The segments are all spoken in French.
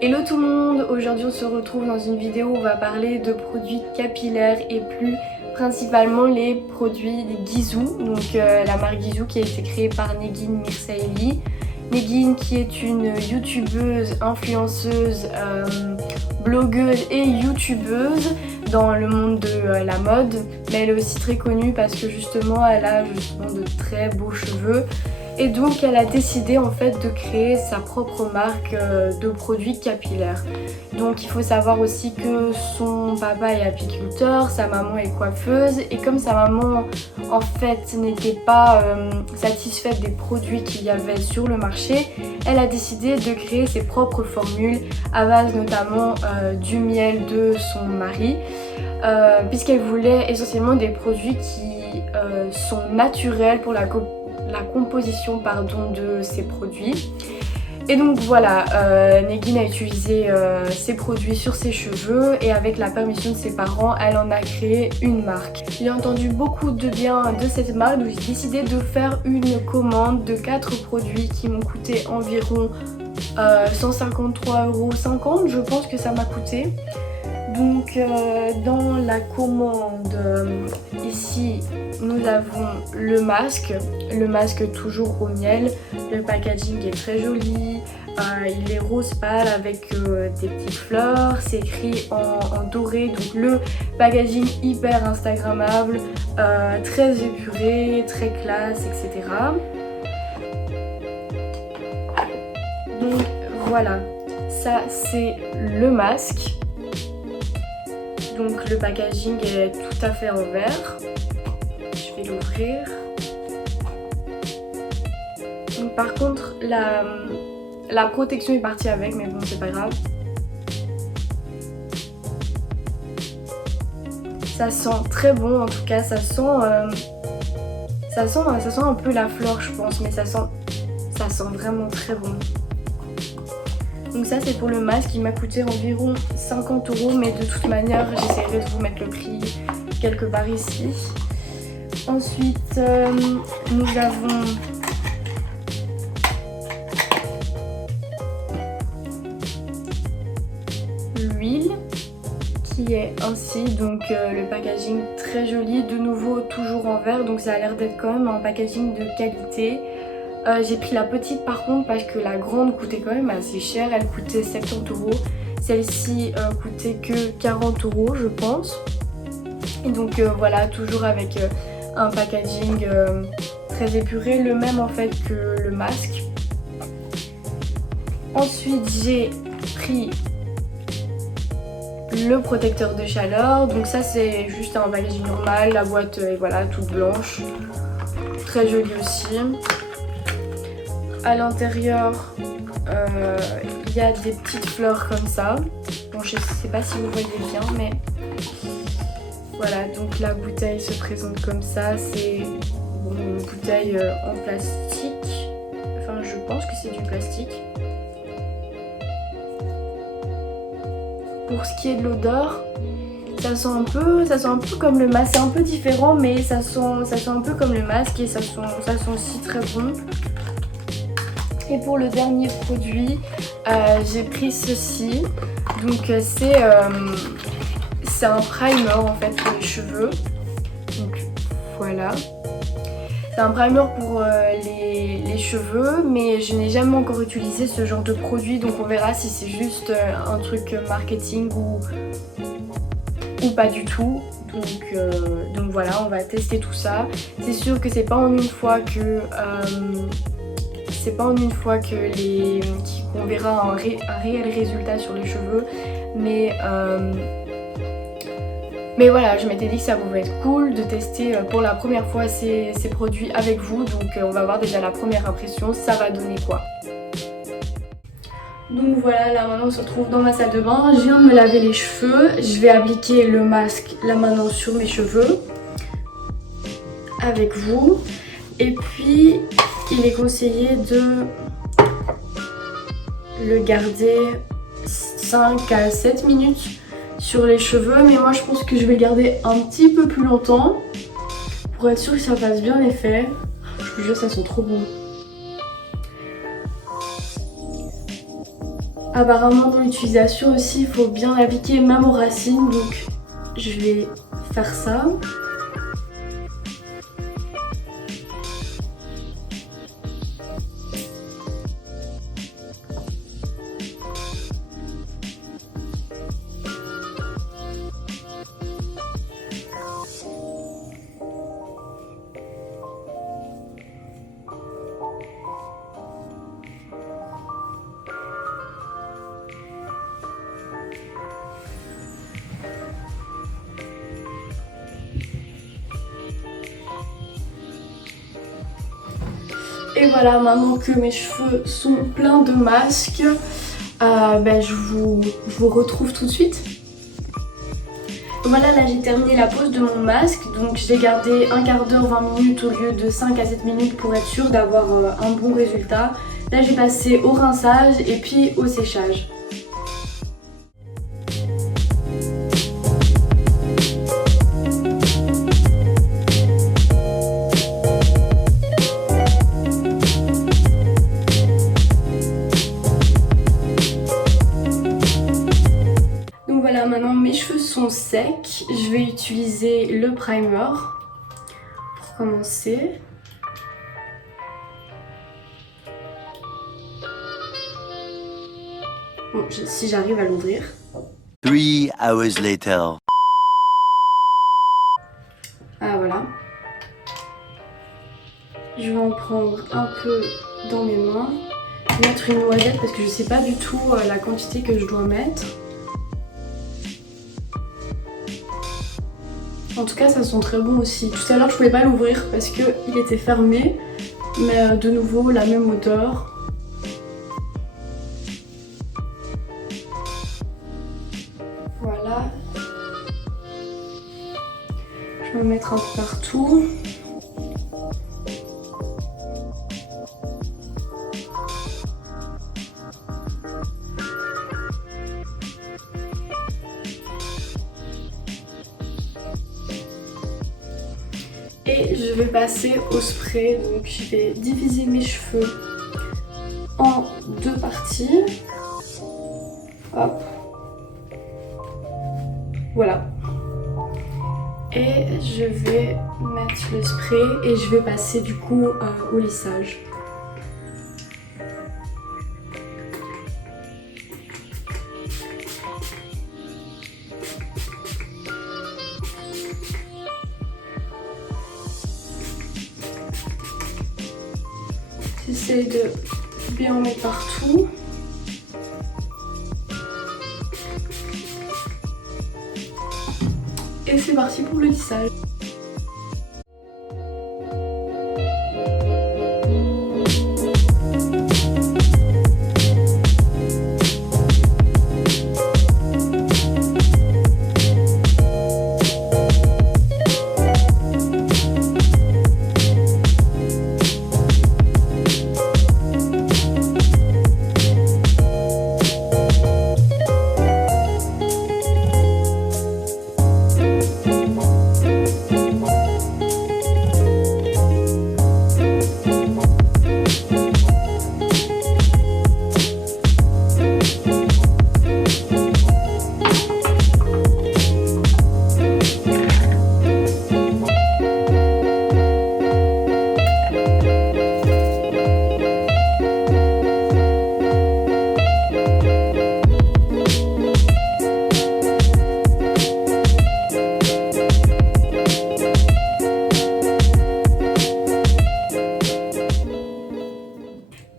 Hello tout le monde, aujourd'hui on se retrouve dans une vidéo où on va parler de produits capillaires et plus principalement les produits Ghizou, donc la marque Ghizou qui a été créée par Negin Mirsaeli. Negin qui est une youtubeuse, influenceuse, blogueuse et youtubeuse dans le monde de la mode, mais elle est aussi très connue parce que justement elle a de très beaux cheveux. Et donc elle a décidé en fait de créer sa propre marque de produits capillaires. Donc il faut savoir aussi que son papa est apiculteur, sa maman est coiffeuse et comme sa maman en fait n'était pas satisfaite des produits qu'il y avait sur le marché, elle a décidé de créer ses propres formules à base notamment du miel de son mari puisqu'elle voulait essentiellement des produits qui sont naturels pour la composition de ces produits. Et donc voilà, Negin a utilisé ces produits sur ses cheveux et avec la permission de ses parents, elle en a créé une marque. J'ai entendu beaucoup de bien de cette marque, donc j'ai décidé de faire une commande de 4 produits qui m'ont coûté environ 153,50 € je pense que ça m'a coûté. Donc dans la commande, ici nous avons le masque toujours au miel. Le packaging est très joli, il est rose pâle avec des petites fleurs, c'est écrit en doré, donc le packaging hyper instagrammable, très épuré, très classe, etc. Donc voilà, ça c'est le masque. Donc le packaging est tout à fait en verre. Je vais l'ouvrir. Donc par contre la protection est partie avec, mais bon c'est pas grave. Ça sent très bon en tout cas, ça sent un peu la fleur je pense, mais ça sent vraiment très bon. Donc ça c'est pour le masque, il m'a coûté environ 50 €, mais de toute manière j'essaierai de vous mettre le prix quelque part ici. Ensuite nous avons l'huile qui est ainsi, donc le packaging très joli, de nouveau toujours en verre, donc ça a l'air d'être quand même un packaging de qualité. J'ai pris la petite par contre parce que la grande coûtait quand même assez cher, elle coûtait 70 €. Celle-ci coûtait que 40 € je pense. Et donc voilà, toujours avec un packaging très épuré, le même en fait que le masque. Ensuite j'ai pris le protecteur de chaleur, donc ça c'est juste un packaging normal, la boîte est voilà toute blanche, très jolie aussi. À l'intérieur, il y a des petites fleurs comme ça. Bon, je sais pas si vous voyez bien, mais voilà. Donc la bouteille se présente comme ça. C'est une bouteille en plastique. Enfin, je pense que c'est du plastique. Pour ce qui est de l'odeur, ça sent un peu comme le masque. C'est un peu différent, mais ça sent un peu comme le masque et ça sent aussi très bon. Et pour le dernier produit, j'ai pris ceci. Donc c'est un primer en fait pour les cheveux. Donc voilà. C'est un primer pour les cheveux, mais je n'ai jamais encore utilisé ce genre de produit. Donc on verra si c'est juste un truc marketing ou pas du tout. Donc voilà, on va tester tout ça. C'est sûr que c'est pas en une fois que... qu'on verra un réel résultat sur les cheveux, mais voilà, je m'étais dit que ça pouvait être cool de tester pour la première fois ces produits avec vous, donc on va voir déjà la première impression, ça va donner quoi. Donc voilà, là maintenant on se retrouve dans ma salle de bain, je viens de me laver les cheveux, je vais appliquer le masque là maintenant sur mes cheveux avec vous, et puis il est conseillé de le garder 5 à 7 minutes sur les cheveux, mais moi je pense que je vais le garder un petit peu plus longtemps pour être sûr que ça fasse bien effet. Je vous jure, ça sent trop bon. Apparemment dans l'utilisation aussi, il faut bien l'appliquer même aux racines, donc je vais faire ça. Et voilà, maintenant que mes cheveux sont pleins de masques, je vous retrouve tout de suite. Voilà, là j'ai terminé la pose de mon masque, donc j'ai gardé un quart d'heure, 20 minutes au lieu de 5 à 7 minutes pour être sûre d'avoir un bon résultat. Là j'ai passé au rinçage et puis au séchage. Maintenant mes cheveux sont secs, je vais utiliser le primer pour commencer. Bon, si j'arrive à l'ouvrir. 3 hours later. Ah voilà. Je vais en prendre un peu dans mes mains. Je vais mettre une noisette parce que je sais pas du tout la quantité que je dois mettre. En tout cas ça sent très bon aussi. Tout à l'heure je pouvais pas l'ouvrir parce qu'il était fermé. Mais de nouveau la même odeur. Voilà. Je vais en mettre un peu partout. Et je vais passer au spray, donc je vais diviser mes cheveux en deux parties. Hop. Voilà. Et je vais mettre le spray et je vais passer du coup au lissage. J'essaie de bien en mettre partout. Et c'est parti pour le lissage.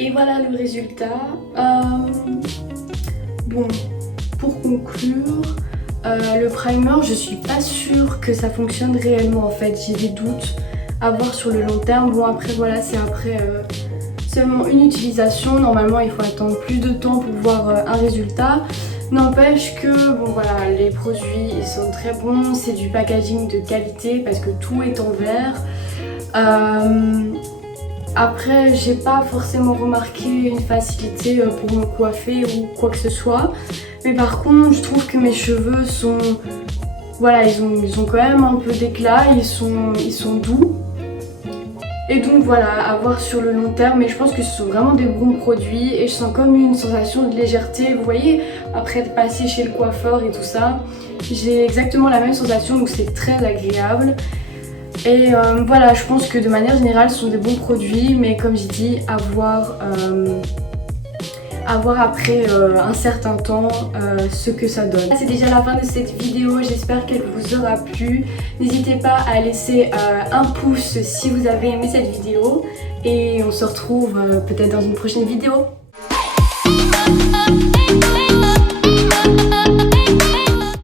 Et voilà le résultat. Bon, pour conclure, le primer, je suis pas sûre que ça fonctionne réellement en fait. J'ai des doutes à voir sur le long terme. Bon après voilà, c'est après seulement une utilisation. Normalement il faut attendre plus de temps pour voir un résultat. N'empêche que bon voilà, les produits ils sont très bons. C'est du packaging de qualité parce que tout est en verre. Après, j'ai pas forcément remarqué une facilité pour me coiffer ou quoi que ce soit. Mais par contre, je trouve que mes cheveux sont... Voilà, ils ont quand même un peu d'éclat, ils sont doux. Et donc voilà, à voir sur le long terme, mais je pense que ce sont vraiment des bons produits et je sens comme une sensation de légèreté. Vous voyez, après être passé chez le coiffeur et tout ça, j'ai exactement la même sensation, donc c'est très agréable. Et voilà, je pense que de manière générale ce sont des bons produits, mais comme j'ai dit, à voir après un certain temps ce que ça donne. C'est déjà la fin de cette vidéo, j'espère qu'elle vous aura plu. N'hésitez pas à laisser un pouce si vous avez aimé cette vidéo et on se retrouve peut-être dans une prochaine vidéo.